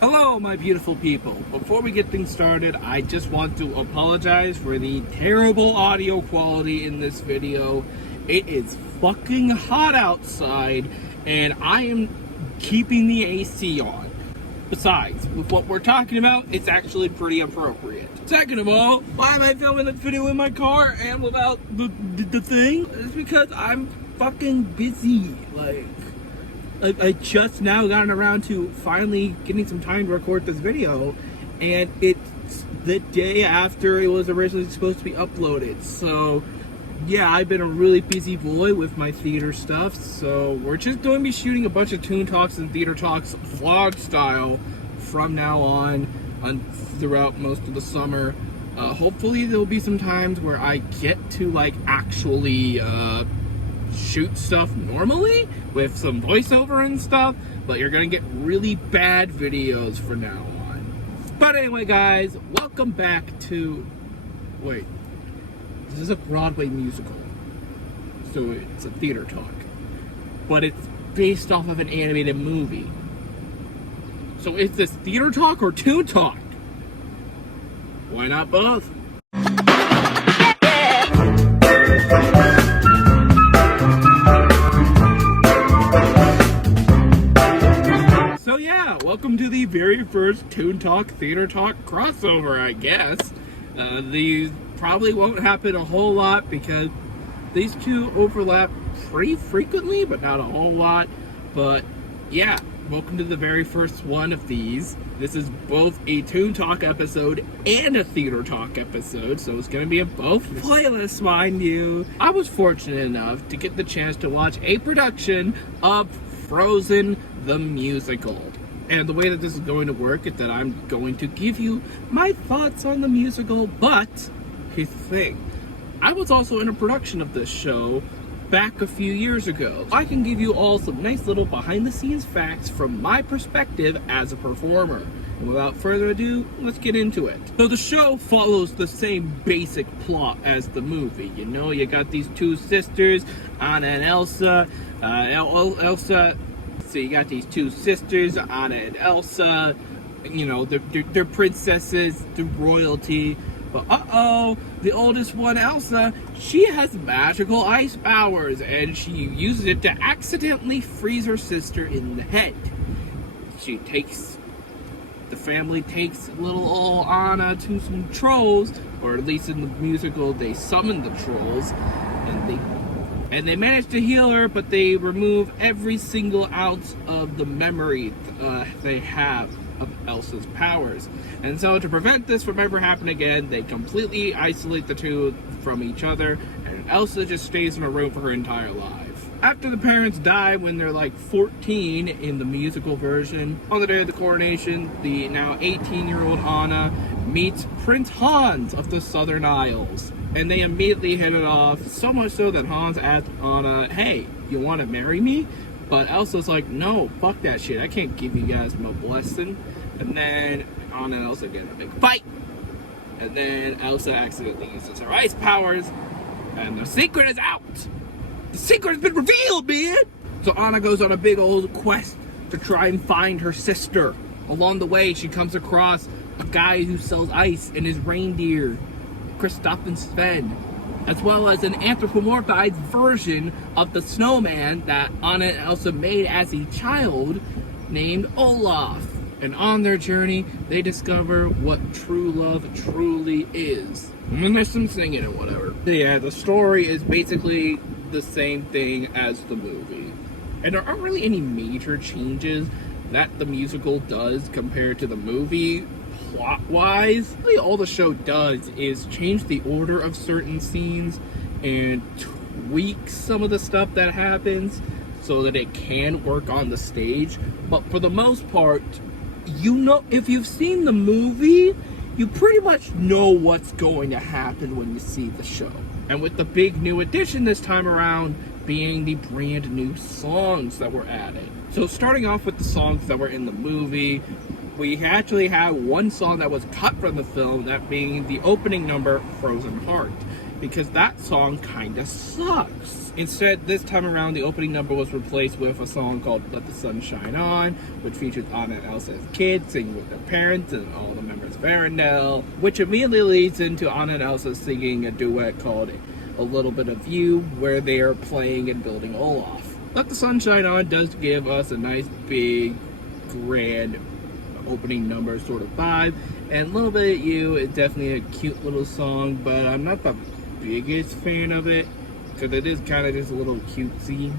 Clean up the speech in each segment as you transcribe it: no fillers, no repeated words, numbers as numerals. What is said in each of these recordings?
Hello, my beautiful people. Before we get things started, I just want to apologize for the terrible audio quality in this video. It is fucking hot outside, and I am keeping the AC on. Besides, with what we're talking about, it's actually pretty appropriate. Second of all, why am I filming this video in my car and without the thing? It's because I'm fucking busy. I just now gotten around to finally getting some time to record this video, and it's the day after it was originally supposed to be uploaded. So yeah, I've been a really busy boy with my theater stuff, so we're just going to be shooting a bunch of Toon Talks and Theater Talks vlog style from now on throughout most of the summer. Hopefully there'll be some times where I get to actually shoot stuff normally with some voiceover and stuff, but you're gonna get really bad videos from now on. But anyway, guys, welcome back to this is a Broadway musical, so it's a theater talk, but it's based off of an animated movie. So is this theater talk or Toon Talk? Why not both? So yeah, welcome to the very first Toon Talk Theater Talk crossover, I guess. These probably won't happen a whole lot because these two overlap pretty frequently, but not a whole lot. But yeah, welcome to the very first one of these. This is both a Toon Talk episode and a Theater Talk episode, so it's going to be in both playlists, mind you. I was fortunate enough to get the chance to watch a production of Frozen the Musical. And the way that this is going to work is that I'm going to give you my thoughts on the musical, but here's the thing. I was also in a production of this show back a few years ago. I can give you all some nice little behind-the-scenes facts from my perspective as a performer. And without further ado, let's get into it. So the show follows the same basic plot as the movie. You know, you got these two sisters, Anna and Elsa. So you got these two sisters, Anna and Elsa. You know, they're princesses, they're royalty. But the oldest one, Elsa, she has magical ice powers, and she uses it to accidentally freeze her sister in the head. The family takes little old Anna to some trolls, or at least in the musical, they summon the trolls, and they manage to heal her, but they remove every single ounce of the memory they have of Elsa's powers. And so to prevent this from ever happening again, they completely isolate the two from each other, and Elsa just stays in a room for her entire life. After the parents die when they're 14 in the musical version, on the day of the coronation, the now 18-year-old Anna meets Prince Hans of the Southern Isles. And they immediately hit it off, so much so that Hans asked Anna, "Hey, you want to marry me?" But Elsa's like, "No, fuck that shit. I can't give you guys my blessing." And then Anna and Elsa get in a big fight. And then Elsa accidentally uses her ice powers. And the secret is out. The secret has been revealed, man! So Anna goes on a big old quest to try and find her sister. Along the way, she comes across a guy who sells ice and his reindeer, Kristoff and Sven, as well as an anthropomorphized version of the snowman that Anna and Elsa made as a child named Olaf. And on their journey, they discover what true love truly is. And then there's some singing and whatever. Yeah, the story is basically the same thing as the movie. And there aren't really any major changes that the musical does compared to the movie. Plot-wise, really all the show does is change the order of certain scenes and tweak some of the stuff that happens so that it can work on the stage. But for the most part, you know, if you've seen the movie, you pretty much know what's going to happen when you see the show. And with the big new addition this time around being the brand new songs that were added. So starting off with the songs that were in the movie, we actually had one song that was cut from the film, that being the opening number, Frozen Heart. because that song kinda sucks. Instead, this time around, the opening number was replaced with a song called Let the Sun Shine On, which features Anna and Elsa as kids singing with their parents and all the members of Arendelle, which immediately leads into Anna and Elsa singing a duet called A Little Bit of You, where they are playing and building Olaf. Let the Sun Shine On does give us a nice, big, grand opening number sort of vibe, and A Little Bit of You is definitely a cute little song, but I'm not the biggest fan of it, because it is kind of just a little cutesy,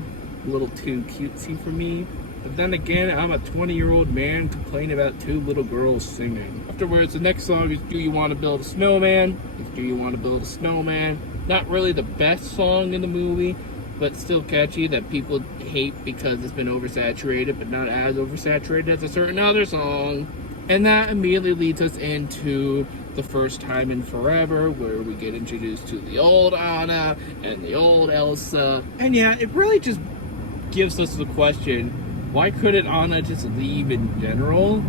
a little too cutesy for me. But then again, I'm a 20-year-old man complaining about two little girls singing. Afterwards, the next song is Do You Want to Build a Snowman? It's Do You Want to Build a Snowman? Not really the best song in the movie, but still catchy that people hate because it's been oversaturated, but not as oversaturated as a certain other song. And that immediately leads us into The First Time in Forever, where we get introduced to the old Anna and the old Elsa. And yeah, it really just gives us the question, why couldn't Anna just leave in general?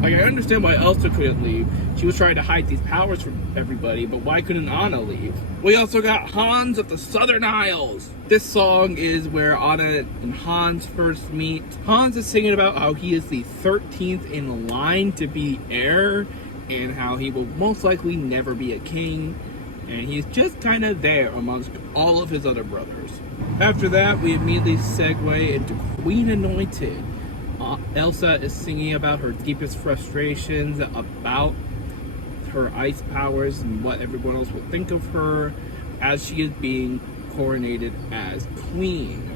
Like, I understand why Elsa couldn't leave. She was trying to hide these powers from everybody, but why couldn't Anna leave? We also got Hans of the Southern Isles. This song is where Anna and Hans first meet. Hans is singing about how he is the 13th in line to be heir, and how he will most likely never be a king, and he's just kind of there amongst all of his other brothers. After that, we immediately segue into Queen Anointed. Elsa is singing about her deepest frustrations, about her ice powers and what everyone else will think of her as she is being coronated as queen.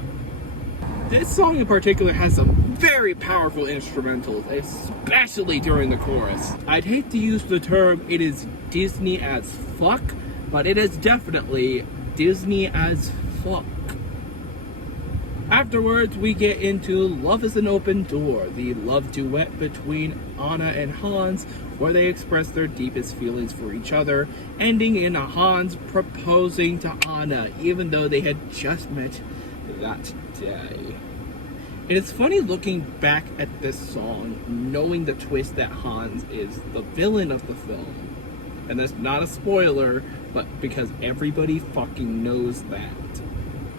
This song in particular has some very powerful instrumentals, especially during the chorus. I'd hate to use the term it is Disney as fuck, but it is definitely Disney as fuck. Afterwards, we get into Love is an Open Door, the love duet between Anna and Hans, where they express their deepest feelings for each other, ending in Hans proposing to Anna, even though they had just met that day. It is funny looking back at this song, knowing the twist that Hans is the villain of the film. And that's not a spoiler, but because everybody fucking knows that.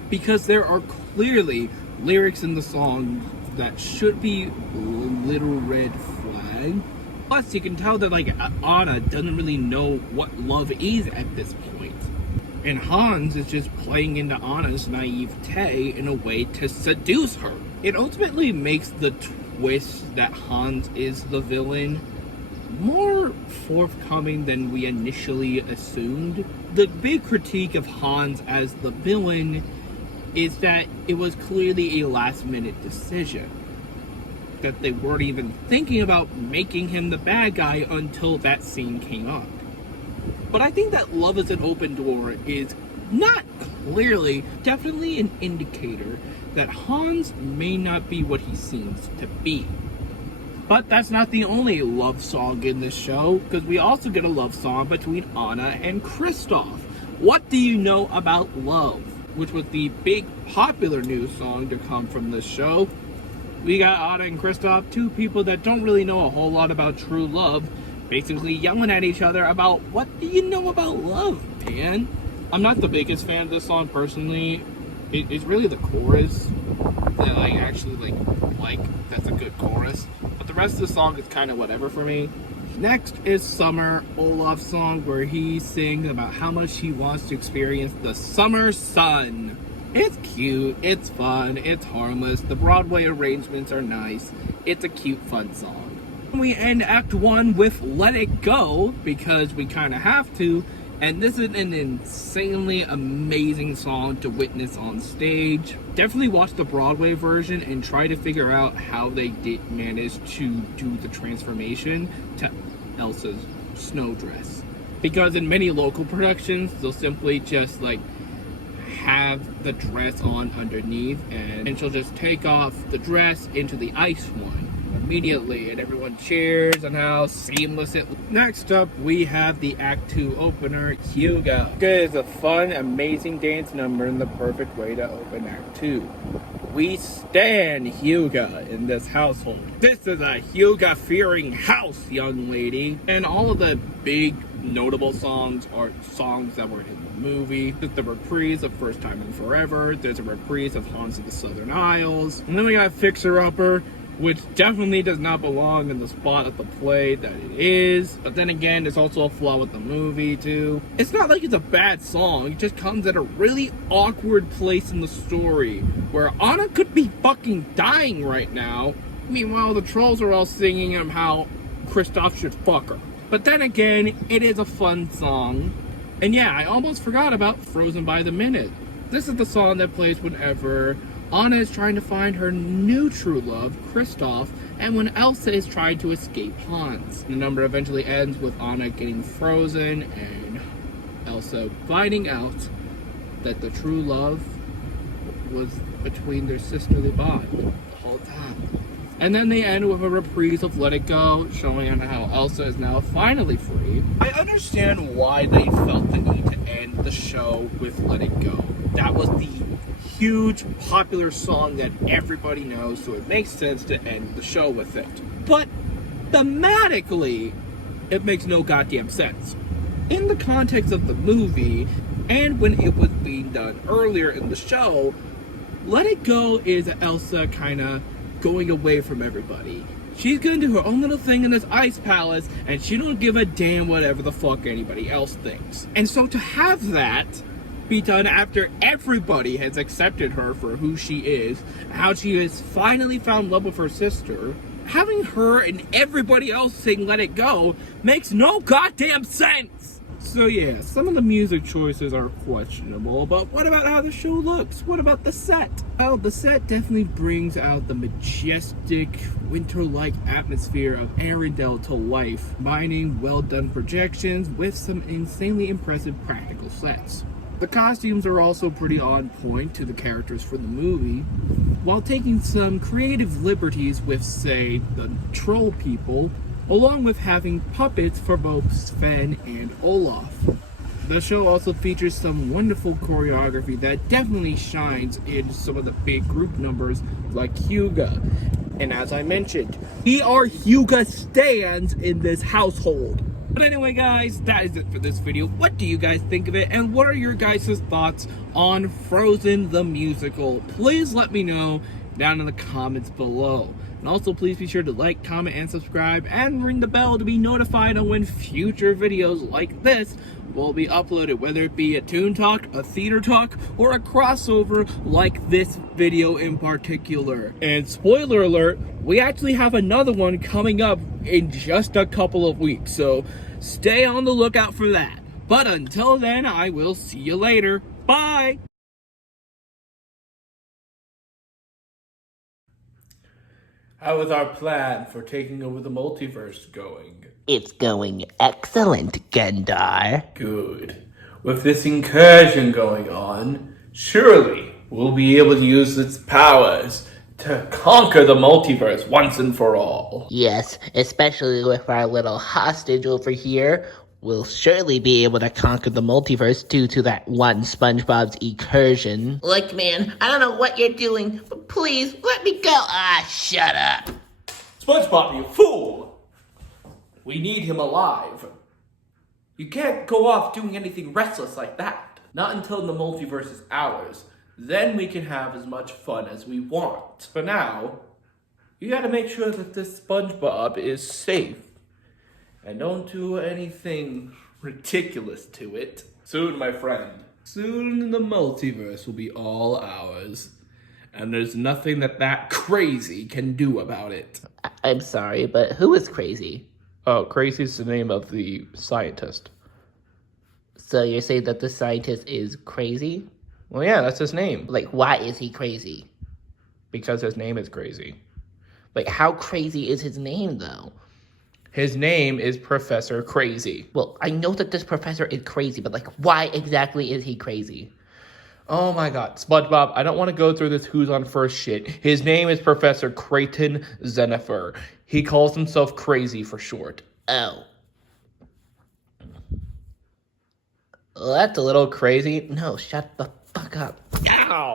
Because there are clearly lyrics in the song that should be little red flag. Plus, you can tell that like Anna doesn't really know what love is at this point. And Hans is just playing into Anna's naivete in a way to seduce her. It ultimately makes the twist that Hans is the villain more forthcoming than we initially assumed. The big critique of Hans as the villain is that it was clearly a last-minute decision. That they weren't even thinking about making him the bad guy until that scene came up. But I think that Love is an Open Door is not clearly, definitely an indicator that Hans may not be what he seems to be. But that's not the only love song in this show, because we also get a love song between Anna and Kristoff. What Do You Know About Love? Which was the big popular news song to come from this show. We got Anna and Kristoff, two people that don't really know a whole lot about true love, basically yelling at each other about, what do you know about love, man? I'm not the biggest fan of this song personally. It's really the chorus that I actually like. That's a good chorus. But the rest of the song is kind of whatever for me. Next is Summer, Olaf's song, where he sings about how much he wants to experience the summer sun. It's cute, it's fun, it's harmless, the Broadway arrangements are nice, it's a cute, fun song. We end Act 1 with Let It Go, because we kind of have to, and this is an insanely amazing song to witness on stage. Definitely watch the Broadway version and try to figure out how they did manage to do the transformation to Elsa's snow dress. Because in many local productions, they'll simply just have the dress on underneath, and she'll just take off the dress into the ice one immediately, and everyone cheers on how seamless it. Next up, we have the Act 2 opener, Hugo. It is a fun, amazing dance number and the perfect way to open Act 2. We stand Hyuga in this household. This is a Hyuga-fearing house, young lady. And all of the big notable songs are songs that were in the movie. There's the reprise of First Time in Forever. There's a reprise of Haunts of the Southern Isles. And then we got Fixer Upper, which definitely does not belong in the spot of the play that it is. But then again, there's also a flaw with the movie too. It's not like it's a bad song, it just comes at a really awkward place in the story where Anna could be fucking dying right now. Meanwhile, the trolls are all singing him how Kristoff should fuck her. But then again, it is a fun song. And yeah, I almost forgot about Frozen by the Minute. This is the song that plays whenever Anna is trying to find her new true love, Kristoff, and when Elsa is trying to escape Hans. The number eventually ends with Anna getting frozen and Elsa finding out that the true love was between their sisterly bond the whole time. And then they end with a reprise of Let It Go, showing how Elsa is now finally free. I understand why they felt the need to end the show with Let It Go. That was the huge popular song that everybody knows, so it makes sense to end the show with it. But thematically, it makes no goddamn sense. In the context of the movie, and when it was being done earlier in the show, Let It Go is Elsa kinda going away from everybody. She's gonna do her own little thing in this ice palace, and she don't give a damn whatever the fuck anybody else thinks. And so to have that be done after everybody has accepted her for who she is, how she has finally found love with her sister, having her and everybody else sing Let It Go makes no goddamn sense. So yeah, some of the music choices are questionable, but what about how the show looks? What about the set? Well, the set definitely brings out the majestic, winter-like atmosphere of Arendelle to life, combining well-done projections with some insanely impressive practical sets. The costumes are also pretty on point to the characters for the movie, while taking some creative liberties with, say, the troll people, along with having puppets for both Sven and Olaf. The show also features some wonderful choreography that definitely shines in some of the big group numbers like Hyuga. And as I mentioned, we are Hyuga stans in this household. But anyway guys, that is it for this video. What do you guys think of it? And what are your guys' thoughts on Frozen the musical? Please let me know down in the comments below. And also please be sure to like, comment, and subscribe, and ring the bell to be notified on when future videos like this will be uploaded, whether it be a Toon Talk, a Theater Talk, or a crossover like this video in particular. And spoiler alert, we actually have another one coming up in just a couple of weeks, so stay on the lookout for that. But until then, I will see you later. Bye! How is our plan for taking over the multiverse going? It's going excellent, Gendar. Good. With this incursion going on, surely we'll be able to use its powers to conquer the multiverse once and for all. Yes, especially with our little hostage over here. We'll surely be able to conquer the multiverse due to that one SpongeBob's incursion. Look, man, I don't know what you're doing, but please, let me go. Ah, shut up. SpongeBob, you fool! We need him alive. You can't go off doing anything restless like that. Not until the multiverse is ours. Then we can have as much fun as we want. For now, you gotta make sure that this SpongeBob is safe. And don't do anything ridiculous to it. Soon, my friend. Soon the multiverse will be all ours. And there's nothing that crazy can do about it. I'm sorry, but who is crazy? Oh, Crazy's the name of the scientist. So you're saying that the scientist is crazy? Well, yeah, that's his name. Like, why is he crazy? Because his name is Crazy. Like, how crazy is his name, though? His name is Professor Crazy. Well, I know that this professor is crazy, but, like, why exactly is he crazy? Oh my god, SpongeBob, I don't want to go through this who's on first shit. His name is Professor Creighton Zenifer. He calls himself Crazy for short. Oh. Well, that's a little crazy. No, shut the fuck up. Ow!